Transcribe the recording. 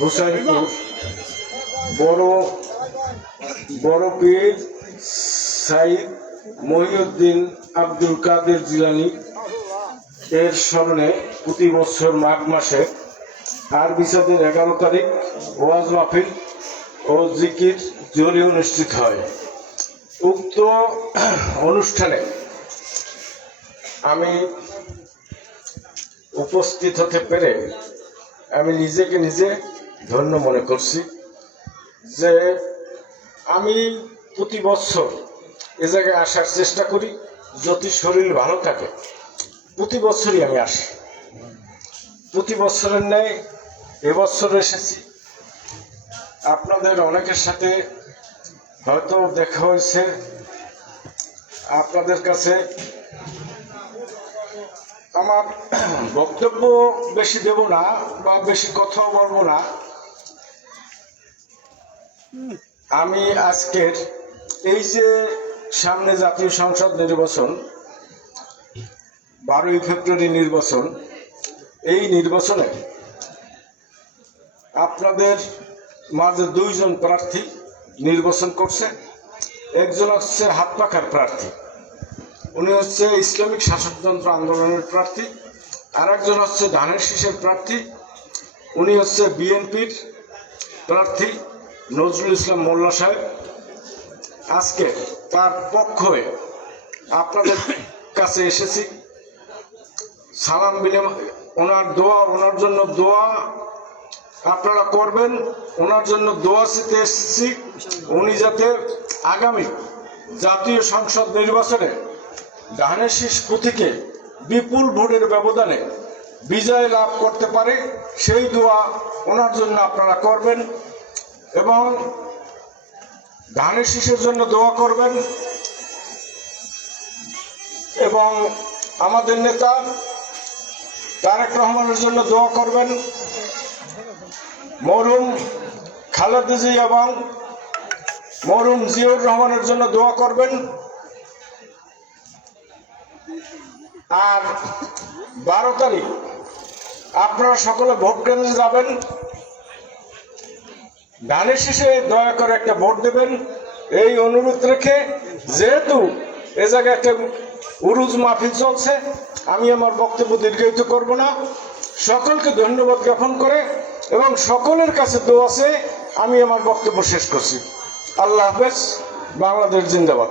হুসাইনপুর বড় পীর সাইদ মহিউদ্দিন আব্দুল কাদের জিলানী এর স্মরণে প্রতি বছর মাঘ মাসে আরবি চাঁদের 11 তারিখ ওয়াজ মাহফিল ও জিকির জোরে অনুষ্ঠিত হয়। উক্ত অনুষ্ঠানে আমি উপস্থিত হতে পেরে আমি নিজেকে নিজে ধন্য মনে করছি যে আমি প্রতি বছর এ জায়গায় আসার চেষ্টা করি। যদি শরীর ভালো থাকে প্রতি বছরই আমি আসি। প্রতি বছরের ন্যায় এবছর এসেছি। আপনাদের অনেকের সাথে হয়তো দেখা হয়েছে। আপনাদের কাছে আমার বক্তব্য বেশি দেব না বা বেশি কথাও বলবো না। আমি আজকের এই যে সামনে জাতীয় সংসদ নির্বাচন, 12ই ফেব্রুয়ারি নির্বাচন, এই নির্বাচনে আপনাদের মাঝে 2 জন প্রার্থী নির্বাচন করছে। একজন হচ্ছে হাত পাখার প্রার্থী, উনি হচ্ছে ইসলামিক শাসনতন্ত্র আন্দোলনের প্রার্থী। আর একজন হচ্ছে ধানের শীষের প্রার্থী, উনি হচ্ছে বিএনপির প্রার্থী নজরুল ইসলাম মোল্লা সাহেব। আজকে তার পক্ষ হয়ে আপনাদের কাছে এসেছি। সালাম বিনিময়, ওনার জন্য দোয়া আপনারা করবেন। ওনার জন্য দোয়া চেতে এসেছি, উনি যাতে আগামী জাতীয় সংসদ নির্বাচনে ধানের শীষ প্রতীকে বিপুল ভোটের ব্যবধানে বিজয় লাভ করতে পারে, সেই দোয়া ওনার জন্য আপনারা করবেন এবং ধানের শীষের জন্য দোয়া করবেন। এবং আমাদের নেতা তারেক রহমানের জন্য দোয়া করবেন। মরহুম খালেদা জিয়া এবং মরহুম জিয়াউর রহমানের জন্য দোয়া করবেন। আর 12 তারিখ আপনারা সকলে ভোট কেন্দ্রে যাবেন। ধানের শীষে দয়া করে একটা ভোট দেবেন এই অনুরোধ রেখে, যেহেতু এ জায়গায় একটা উরুজ মাহফিল চলছে, আমি আমার বক্তব্য দীর্ঘায়িত করব না। সকলকে ধন্যবাদ জ্ঞাপন করে এবং সকলের কাছে দোয়া চেয়ে আমি আমার বক্তব্য শেষ করছি। আল্লাহ হাফেজ। বাংলাদেশ জিন্দাবাদ।